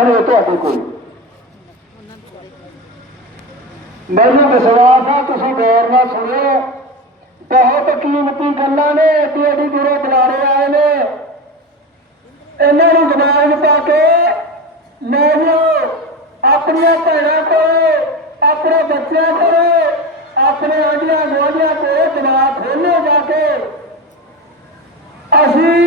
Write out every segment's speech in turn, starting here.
ਖੜੇ ਹੋ ਤੁਹਾਡੇ ਕੋਲ ਮੈਨੂੰ ਵਿਸ਼ਵਾਸ ਆ, ਤੁਸੀਂ ਗੌਰ ਨਾਲ ਸੁਣਿਓ। ਬਹੁਤ ਕੀਮਤੀ ਗੱਲਾਂ ਨੇ, ਏਡੀ ਏਡੀ ਦੂਰੋਂ ਬੁਲਾਰੇ ਆਏ ਨੇ। ਇਹਨਾਂ ਨੂੰ ਦਿਮਾਗ ਪਾ ਕੇ ਲੈ ਜਾਓ। ਆਪਣੀਆਂ ਭੈਣਾਂ ਕੋਲੇ, ਆਪਣੇ ਬੱਚਿਆਂ ਕੋਲੇ, ਆਪਣੇ ਆਂਢੀਆਂ ਗੁਆਂਢੀਆਂ ਕੋਲੇ ਦਿਮਾਗ ਖੋਲ੍ਹੋ ਜਾ ਕੇ। ਅਸੀਂ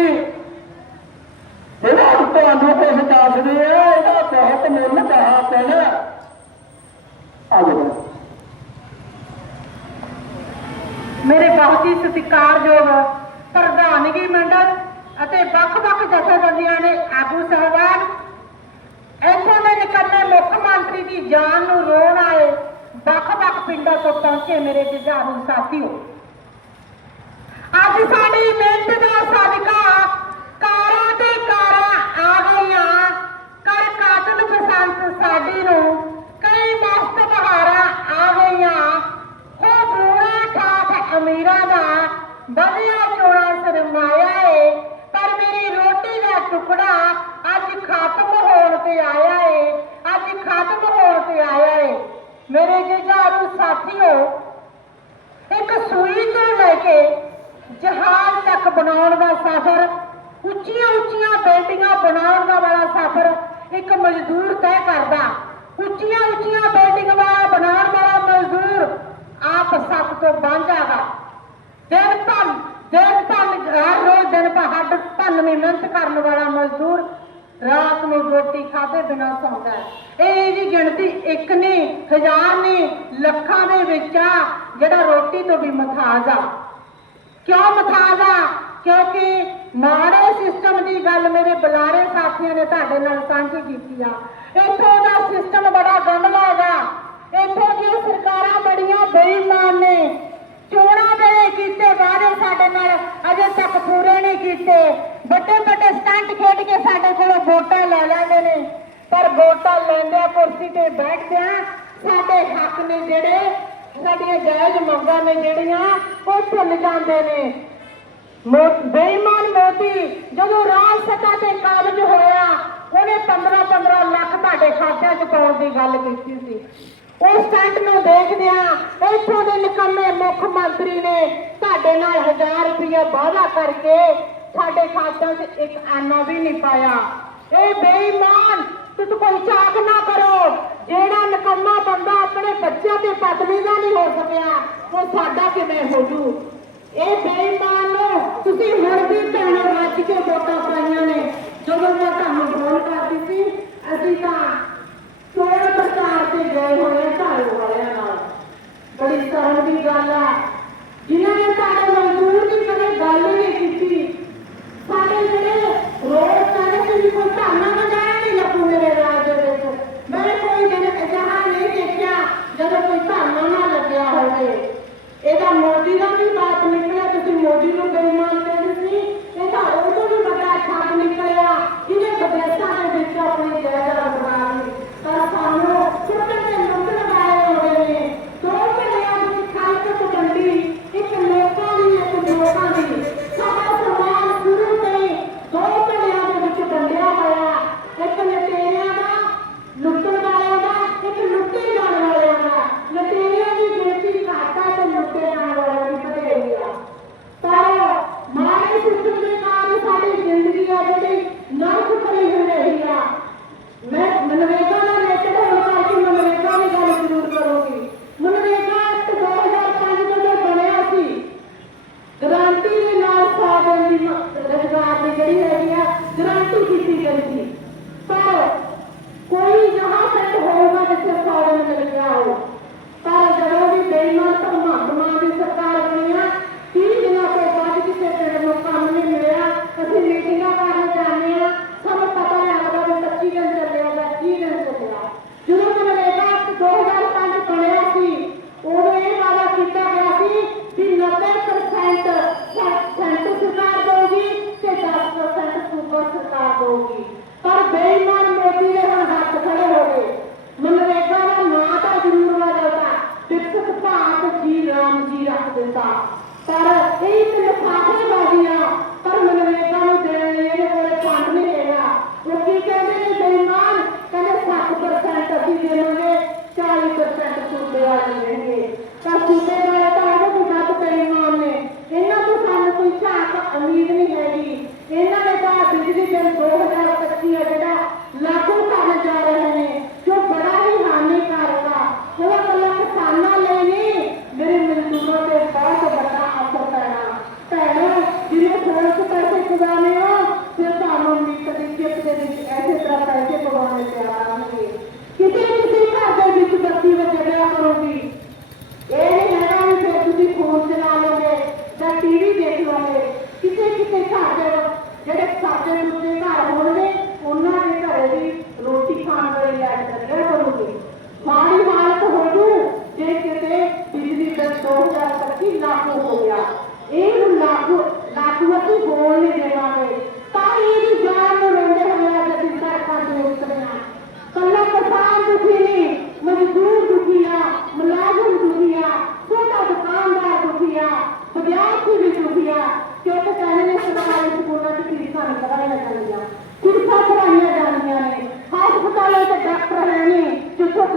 ਜਿਹੜਾ ਤੁਹਾਨੂੰ ਕੁਝ ਦੱਸਦੇ ਆ ਇਹਦਾ ਬਹੁਤ ਮੁੱਲ ਕਹਾ ਪੈਣਾ ਆ ਜਾਓ ਮੇਰੇ ਬਹੁਤ ਹੀ ਸਤਿਕਾਰਯੋਗ ਪ੍ਰਧਾਨਗੀ ਮੰਡਲ ਅਤੇ ਵੱਖ-ਵੱਖ ਜਥੇਬੰਦੀਆਂ ਨੇ ਆਗੂ ਸਾਹਿਬਾਨ, ਇੱਥੋਂ ਦੇ ਨਿਕਲਨੇ ਮੁੱਖ ਮੰਤਰੀ ਦੀ ਜਾਨ ਨੂੰ ਰੋਣ ਆਏ ਵੱਖ-ਵੱਖ ਪਿੰਡਾਂ ਤੋਂ ਪਹੁੰਚੇ ਮੇਰੇ ਜੁਝਾਰੂ ਸਾਥੀਓ। ਅੱਜ ਸਾਡੀ ਮਿਹਨਤ ਦਾ ਸਦਕਾ ਕਾਰਾਂ ਤੇ ਕਾਰਾਂ ਆ ਗਈਆਂ। ਕਰ ਕਾਤਲ ਬਸੰਤ ਸਾਡੀ ਨੂੰ ਕਈ ਮਸਤ ਬਹਾਰਾਂ ਆ ਗਈਆਂ। ਹੋ ਬੂਣਾ ਠਾਠ ਅਮੀਰਾਂ ਦਾ ਵਧੀਆ ਖਤਮ ਹੋਣ ਤੇ ਆਇਆ ਏ। ਅੱਜ ਖਤਮ ਹੋਣ ਤੇ ਆਇਆ ਏ। ਮੇਰੇ ਜੁਝਾਰੂ ਸਾਥੀਓ, ਇੱਕ ਸੂਈ ਤੋਂ ਲੈ ਕੇ ਜਹਾਜ਼ ਤੱਕ ਬਣਾਉਣ ਦਾ ਸਫ਼ਰ, ਉੱਚੀਆਂ ਉੱਚੀਆਂ ਬਿਲਡਿੰਗਾਂ ਬਣਾਉਣ ਦਾ ਵਾਲਾ ਸਫ਼ਰ ਇੱਕ ਮਜ਼ਦੂਰ ਤੈਅ ਕਰਦਾ। ਉੱਚੀਆਂ ਉੱਚੀਆਂ ਬਿਲਡਿੰਗ ਵਾਲਾ ਬਣਾਉਣ ਵਾਲਾ ਮਜ਼ਦੂਰ ਆਪ ਸੱਤ ਤੋਂ ਬਾਂਝਾਗਾ ਦਿਨ ਭਰ ਦਿਨ ਭਰ, ਹਰ ਰੋਜ਼ ਦਿਨ ਭਰ ਹੱਡ ਭੰਨਵੀਂ ਮਿਹਨਤ ਕਰਨ ਵਾਲਾ ਮਜ਼ਦੂਰ ਬਿਨਾ ਸੌਂਦਾ ਇਹ ਇਹਦੀ ਗਿਣਤੀ ਇੱਕ ਨਹੀਂ ਹਜ਼ਾਰ ਨਹੀਂ ਲੱਖਾਂ ਦੇ ਵਿੱਚ ਆ, ਜਿਹੜਾ ਰੋਟੀ ਤੋਂ ਵੀ ਮਥਾਜ ਆ। ਕਿਉਂ ਮਥਾਜ ਆ? ਕਿਉਂਕਿ ਮਾੜੇ ਸਿਸਟਮ ਦੀ ਗੱਲ ਮੇਰੇ ਬੁਲਾਰੇ ਸਾਥੀਆਂ ਨੇ ਤੁਹਾਡੇ ਨਾਲ ਸਾਂਝੀ ਕੀਤੀ ਆ। ਇੱਥੋਂ ਦਾ ਸਿਸਟਮ ਬੜਾ ਗੰਦਲਾ ਹੈਗਾ ਇੱਥੋਂ ਦੀਆਂ ਸਰਕਾਰਾਂ ਬੜੀਆਂ ਬੇਈਮਾਨ ਨੇ। ਚੋਣਾਂ ਦੇ ਕੀਤੇ, ਵਾਅਦੇ ਸਾਡੇ ਨਾਲ ਅਜੇ ਤੱਕ ਪੂਰੇ ਨਹੀਂ ਕੀਤੇ। ਵੱਡੇ ਵੱਡੇ ਸਟੰਟ ਖੇਡ ਕੇ ਸਾਡੇ ਕੋਲੋਂ ਵੋਟਾਂ ਲੈ ਲੈਂਦੇ ਨੇ। ਪਰ ਵੋਟਾਂ ਲੈਂਦਿਆਂ ਕੁਰਸੀ ਤੇ ਬੈਠਦਿਆਂ ਸਾਡੇ ਹੱਕ ਨੇ ਜਿਹੜੇ, ਸਾਡੀਆਂ ਜਾਇਜ਼ ਮੰਗਾਂ ਨੇ ਜਿਹੜੀਆਂ, ਉਹ ਭੁੱਲ ਜਾਂਦੇ ਨੇ। ਬੇਈਮਾਨ ਮੋਦੀ ਜਦੋਂ ਰਾਜ ਸੱਤਾ ਤੇ ਕਾਬਜ ਹੋਇਆ, ਉਹਨੇ 15 15 ਲੱਖ ਤੁਹਾਡੇ ਖਾਤਿਆਂ 'ਚ ਪਾਉਣ ਦੀ ਗੱਲ ਕੀਤੀ ਸੀ। ਉਸ ਸਟੈਂਡ ਨੂੰ ਦੇਖਦਿਆਂ ਇੱਥੋਂ ਦੇ ਨਿਕੰਮੇ ਮੁੱਖ ਮੰਤਰੀ ਨੇ ਤੁਹਾਡੇ ਨਾਲ 1000 ਰੁਪਏ ਵਾਅਦਾ ਕਰਕੇ ਸਾਡੇ ਖਾਤਿਆਂ 'ਚ ਇੱਕ ਆਨਾ ਵੀ ਨਹੀਂ ਪਾਇਆ। ਇਹ ਬੇਈਮਾਨ ਤੁਸੀਂ ਕੋਈ ਚਾਕ ਨਾ ਕਰੋ। ਜਿਹੜਾ ਨਿਕੰਮਾ ਬੰਦਾ ਆਪਣੇ ਬੱਚਿਆਂ ਤੇ ਪਤਨੀ ਦਾ ਨਹੀਂ ਹੋ ਸਕਿਆ, ਉਹ ਸਾਡਾ ਕਿਵੇਂ ਹੋ ਜੂ? ਇਹ ਬੇਈਮਾਨ ਨੂੰ ਤੁਸੀਂ ਹੁਣ ਵੀ ਭੈਣਾਂ ਰੱਜ ਕੇ ਵੋਟਾਂ ਪਾਈਆਂ ਨੇ। ਜਦੋਂ ਮੈਂ ਤੁਹਾਨੂੰ ਫੋਨ ਕਰਦੀ ਸੀ, ਅਸੀਂ ਤਾਂ ਚੋਣ ਪ੍ਰਚਾਰ ਤੇ ਗਏ ਹੋਏ ਢਾਲੂ ਵਾਲਿਆਂ ਨਾਲ। ਬੜੀ ਸ਼ਰਮ ਦੀ ਗੱਲ ਆ। ਰੁਜ਼ਗਾਰ ਦੀ ਜਿਹੜੀ ਹੈਗੀ ਆ ਗਰੰਟੀ ਕੀਤੀ ਗਈ ਸੀ ਪਰ ਕੋਈ ਜਹਾਂ ਪਿੰਡ ਹੋਊਗਾ ਜਿੱਥੇ ਫੌਰਨ ਲੱਗਿਆ ਹੋ ਪਰ ਜਦੋਂ ਵੀ ਬੇਈਮਾਨ Tạo.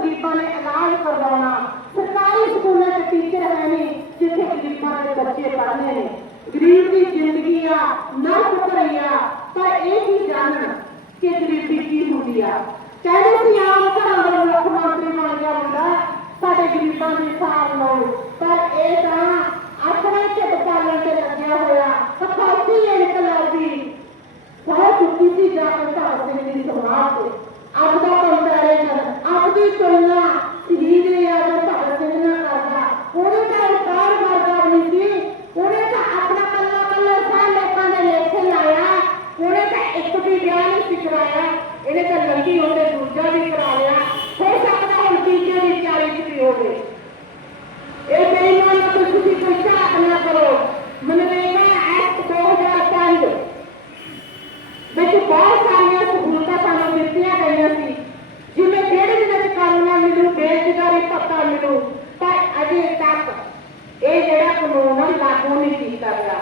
ਗਰੀਬਾਂ ਨੇ ਇਲਾਜ ਕਰਵਾਉਣਾ। ਸਰਕਾਰੀ ਸਕੂਲਾਂ 'ਚ ਟੀਚਰ ਹੈ ਨਹੀਂ ਜਿੱਥੇ ਗਰੀਬਾਂ ਦੇ ਬੱਚੇ ਪੜ੍ਹਦੇ ਨੇ। ਗਰੀਬ ਦੀ ਜ਼ਿੰਦਗੀ ਆ ਨਰਕ ਭਰੀ ਆ, ਪਰ ਇਹ ਹੀ ਜਾਣਨ ਕਿ ਗਰੀਬੀ ਕੀ ਹੁੰਦੀ ਆ। ਕਹਿੰਦੇ ਸੀ ਆਮ ਘਰਾਂ ਦਾ ਮੁੱਖ ਮੰਤਰੀ ਬਣ ਗਿਆ ਮੁੰਡਾ, ਸਾਡੇ ਗਰੀਬਾਂ ਦੇ ਸਾਰ ਲਓ ਪਰ ਇਹ ਤਾਂ ਆਪਣੇ ਢਿੱਡ ਪਾਲਣ ਤੇ ਲੱਗਿਆ ਹੋਇਆ ਸਖਾਤੀ ਇਨਕਲਾਬੀ ਬਹੁਤ ਚੁੱਕੀ ਸੀ ਜਾ ਕੇ ਭਗਤ ਸਿੰਘ ਦੀ ਸਮਾਜ ਤੇ ਅੱਜ ਦਾ ਕੰਪੈਰੀਜ਼ਨ ਅੱਜ ਦੀ ਤੁਲਨਾ ਸ਼ਹੀਦ ਯਾਦ ਭਗਤ ਸਿੰਘ ਨਾਲ ਕਰਦਾ ਉਹਨੇ ਤਾਂ ਉਤਾਰ ਵਰਗਾ ਨਹੀਂ ਸੀ ਉਹਨੇ ਤਾਂ ਆਪਣਾ ਕੱਲਾ ਕੱਲਾ ਸਾਹ ਲੋਕਾਂ ਦੇ ਲੇਖੇ ਲਾਇਆ ਉਹਨੇ ਤਾਂ ਇੱਕ ਵੀ ਵਿਆਹ ਨਹੀਂ ਸੀ ਕਰਾਇਆ, ਇਹਨੇ ਤਾਂ ਲੰਗੀ ਉਹਦੇ ਦੂਜਾ ਵੀ ਕਰਾ ਲਿਆ। ਹੋ ਸਕਦਾ ਹੁਣ ਤੀਜੇ ਦੀ ਤਿਆਰੀ ਚ ਹੋਵੇ। ਇਹ ਬੇਈਮਾਨ ਨੂੰ ਤੁਸੀਂ ਕੋਈ ਝਾਕ ਨਾ ਕਰੋ। ਮਨਰੇਗਾ ਐਕਟ 2005 ਵਿੱਚ ਬਹੁਤ ਸਾਰੀਆਂ ਸਹੂਲਤਾਂ ਸਾਨੂੰ ਦਿੱਤੀਆਂ ਗਈਆਂ ਸੀ। ਜਿਵੇਂ ਡੇਢ ਦਿਨ ਕਾਨੂੰਨਾਂ ਮਿਲੂ, ਬੇਰੁਜ਼ਗਾਰੀ ਭੱਤਾ ਮਿਲੂ। ਪਰ ਅਜੇ ਤੱਕ ਇਹ ਜਿਹੜਾ ਕਾਨੂੰਨ ਲਾਗੂ ਨਹੀਂ ਕੀਤਾ ਗਿਆ।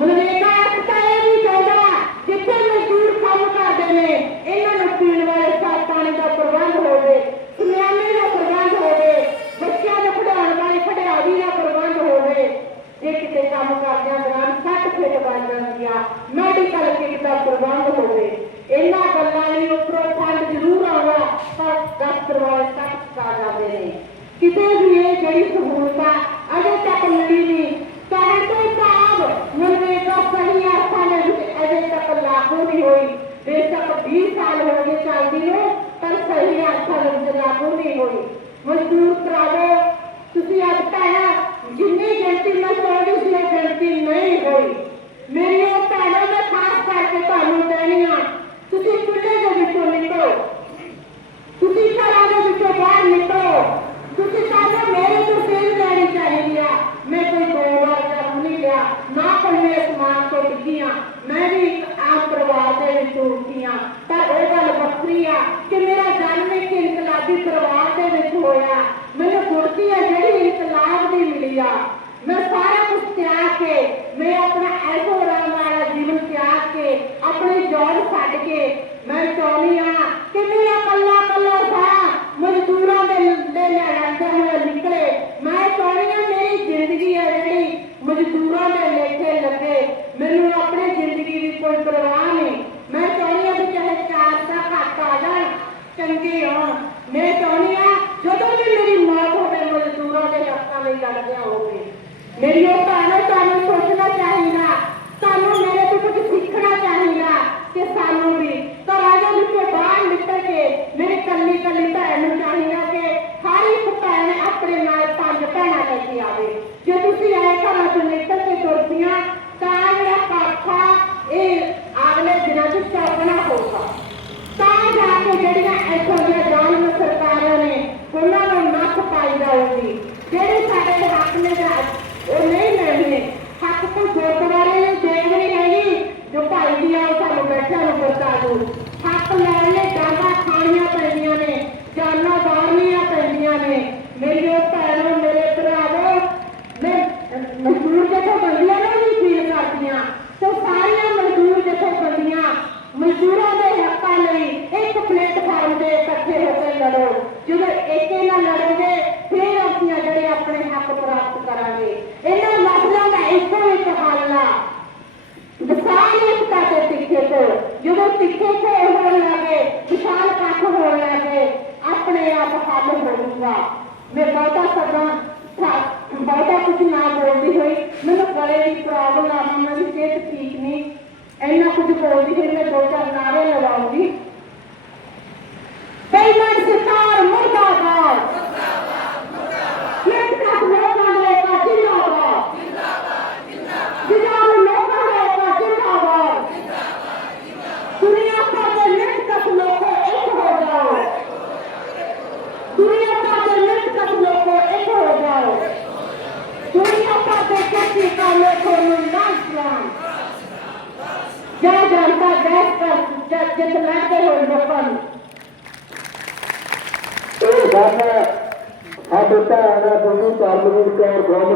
ਮਨਰੇਗਾ ਐਕਟ ਤਾਂ ਇਹ ਵੀ ਕਹਿੰਦਾ ਜਿੱਥੇ ਮਜ਼ਦੂਰ ਕੰਮ ਕਰਦੇ ਨੇ ਇਹਨਾਂ ਨੂੰ ਪੀਣ ਵਾਲੇ ਸਾਫ਼ ਪਾਣੀ ਦਾ ਪ੍ਰਬੰਧ ਹੋਵੇ ਸੁਨਿਆਰੇ ਦਾ ਪ੍ਰਬੰਧ ਹੋਵੇ ਬੱਚਿਆਂ ਨੂੰ ਖਿਡਾਉਣ ਵਾਲੀ ਖਿਡਾਰੀ ਦਾ ਪ੍ਰਬੰਧ ਹੋਵੇ ਜੇ ਕੰਮ ਕਰਦਿਆਂ ਦੌਰਾਨ ਸੱਟ ਫਿੱਟ ਬਣ ਜਾਂਦੀ ਮੈਡੀਕਲ ਕਿਟ ਦਾ ਪ੍ਰਬੰਧ ਹੋਵੇ। ਇਹਨਾਂ ਗੱਲਾਂ ਲਈ ਉੱਪਰੋਂ ਫੰਡ ਜ਼ਰੂਰ ਆਉਂਦਾ ਪਰ ਦਫ਼ਤਰ ਵਾਲੇ ਤੱਕ ਕਾ ਜਾਂਦੇ ਨੇ। ਕਿਤੇ ਵੀ ਇਹ ਜਿਹੜੀ ਸਹੂਲਤਾਂ ਅਜੇ ਤੱਕ ਮਿਲੀ ਨਹੀਂ। ਕਹਿਣ ਤੋਂ ਮਨਰੇਗਾ ਸਹੀ ਅਰਥਾਂ ਦੇ ਵਿੱਚ ਅਜੇ ਤੱਕ ਲਾਗੂ ਨਹੀਂ ਹੋਈ। ਬੇਸ਼ੱਕ 20 ਸਾਲ ਹੋ ਗਏ ਚੱਲਦੀ ਨੂੰ, ਪਰ ਸਹੀ ਅਰਥਾਂ ਵਿੱਚ ਲਾਗੂ ਨਹੀਂ ਹੋਈ। ਮਜ਼ਦੂਰ ਭਰਾਵੋ, ਤੁਸੀਂ ਅੱਜ ਭੈਣਾਂ ਜਿੰਨੀ ਗਿਣਤੀ ਮੈਂ ਤੁਹਾਡੀ ਸੀ ਉਹ ਗਿਣਤੀ ਨਹੀਂ ਹੋਈ। ਮੇਰੀ ਉਹ ਭੈਣਾਂ ਮੈਂ ਖਾਸ ਕਰਕੇ ਤੁਹਾਨੂੰ ਕਹਿਣੀ ਆ ਤੁਸੀਂ ਚੁੱਲ੍ਹੇ ਦੇ ਵਿੱਚੋਂ ਨਿਕਲੋ। ਤੁਸੀਂ ਘਰਾਂ ਦੇ ਵਿੱਚੋਂ ਬਾਹਰ ਨਿਕਲੋ ਤੁਸੀਂ ਕਹਿੰਦੇ ਮੇਰੇ ਤੋਂ ਸੇਧ ਲੈਣੀ ਚਾਹੀਦੀ ਆ ਮੈਂ ਕੋਈ ਦੋ ਵਾਰ ਜਨਮ ਨਹੀਂ ਲਿਆ ਨਾ ਕੋਈ ਮੈਂ ਸਮਾਨ ਤੋਂ ਡਿੱਗੀਆਂ ਮੈਂ ਵੀ ਇੱਕ ਆਮ ਪਰਿਵਾਰ ਦੇ ਵਿੱਚ ਉੱਠੀ ਹਾਂ ਪਰ ਉਹ ਗੱਲ ਵੱਖਰੀ ਆ ਕਿ ਮੇਰਾ ਜਨਮ ਇੱਕ ਇਨਕਲਾਬੀ ਪਰਿਵਾਰ ਦੇ ਵਿੱਚ ਹੋਇਆ ਮੈਨੂੰ ਗੁਰਤੀ ਆ ਜਿਹੜੀ ਇਨਕਲਾਬ ਦੀ ਮਿਲੀ ਆ ਮੈਂ ਸਾਰਾ ਕੁਝ ਤਿਆਗ ਕੇ ਮੈਂ ਆਪਣਾ ਐਸੋ ਆਰਾਮ ਵਾਲਾ ਜੀਵਨ ਤਿਆਗ ਕੇ ਆਪਣੀ ਜੌਬ ਛੱਡ ਕੇ ਮੈਂ ਚਾਹੁੰਦੀ ਆ ਕਿ ਮੇਰਾ ਕੱਲਾ ਕੱਲਾ ਸਾਹ ਮਜ਼ਦੂਰਾਂ ਦੇ ਦੇ ਲੜਦੇ ਹੋਏ ਨਿਕਲੇ। ਮੈਂ ਚਾਹੁੰਦੀ ਆ ਮੇਰੀ ਜ਼ਿੰਦਗੀ ਹੈ ਜਿਹੜੀ ਮਜ਼ਦੂਰਾਂ ਦੇ ਲੇਖੇ ਲੱਗੇ। ਮੈਨੂੰ ਆਪਣੀ ਜ਼ਿੰਦਗੀ ਦੀ ਕੋਈ ਪਰਵਾਹ ਨਹੀਂ। ਮੈਂ ਚਾਹੁੰਦੀ ਆ ਕਿ ਚਾਹੇ ਚਾਰ ਦਾ ਘੱਟ ਆ ਜਾਣ, ਚੰਗੇ ਹੋਣ। ਮੈਂ ਚਾਹੁੰਦੀ ਆ ਜਦੋਂ ਵੀ ਮੇਰੀ ਮੌਤ ਹੋਵੇ, ਮਜ਼ਦੂਰਾਂ ਦੇ ਹੱਕਾਂ ਲਈ ਲੜਦਿਆਂ ਹੋਵੇ। ਮੇਰੀ ਉਹ ਭੈਣੋ ਤੁਹਾਨੂੰ ਸੋਚਣਾ ਚਾਹੀਦਾ। ਤੁਹਾਨੂੰ ਮੇਰੇ ਤੋਂ ਕੁਝ ਸਿੱਖਣਾ ਚਾਹੀਦਾ ਕਿ ਸਾਨੂੰ ਵੀ ਘਰਾਂ ਦੇ ਵਿੱਚੋਂ ਬਾਹਰ ਨਿਕਲ ਕੇ ਮੇਰੀ ਕੱਲੀ ਕੱਲੀ ਭੈਣ ਨੂੰ ਚਾਹੀਦਾ ਕਿ ਹਰ ਇੱਕ ਭੈਣ ਆਪਣੇ ਨਾਲ ਪੰਜ ਭੈਣਾਂ ਲੈ ਕੇ ਆਵੇ। ਜੇ ਤੁਸੀਂ ਆਏ ਘਰਾਂ ਚੋਂ ਨਿਕਲ ਕੇ ਤੁਰਦੀਆਂ ਤਾਂ ਜਿਹੜਾ ਪਾਖਾ ਇਹ ਅਗਲੇ ਦਿਨਾਂ 'ਚ ਚੌਕਣਾ ਹੋਊਗਾ। ਤਾਂ ਜਾ ਕੇ ਜਿਹੜੀਆਂ ਇੱਥੋਂ ਦੀਆਂ ਜ਼ਾਲਮ ਸਰਕਾਰਾਂ ਨੇ, ਉਹਨਾਂ ਨੂੰ ਨੱਥ ਪਾਈ ਜਾਊਗੀ। ਜਿਹੜੇ ਸਾਡੇ ਹੱਕ ਨੇ ਜਾਂ ਉਹ ਨਹੀਂ ਲੈਣੇ ਹੱਕ ਤੋਂ ਗੁਰਦੁਆਰੇ ਨੇ ਦੇਣ ਨਹੀਂ ਹੈਗੀ ਜੋ ਭਾਈ ਦੀ ਆ ਉਹ ਸਾਨੂੰ ਬੈਠਿਆਂ ਨੂੰ ਬਤਾ ਦੋ मोदी जी में दो चार नारे लगाऊंगी बेईमान सितार मुर्दाबाद Come on, come on. ਜਦ ਜਿੱਤ ਲੈਂਦੇ ਹੋਏ ਲੋਕਾਂ ਨੂੰ। ਇਹ ਗੱਲ ਸਾਡੇ ਤਾਂ ਆਣਾ ਤੁਹਾਨੂੰ ਚਾਲੂ ਕਰ ਗ੍ਰਾਮ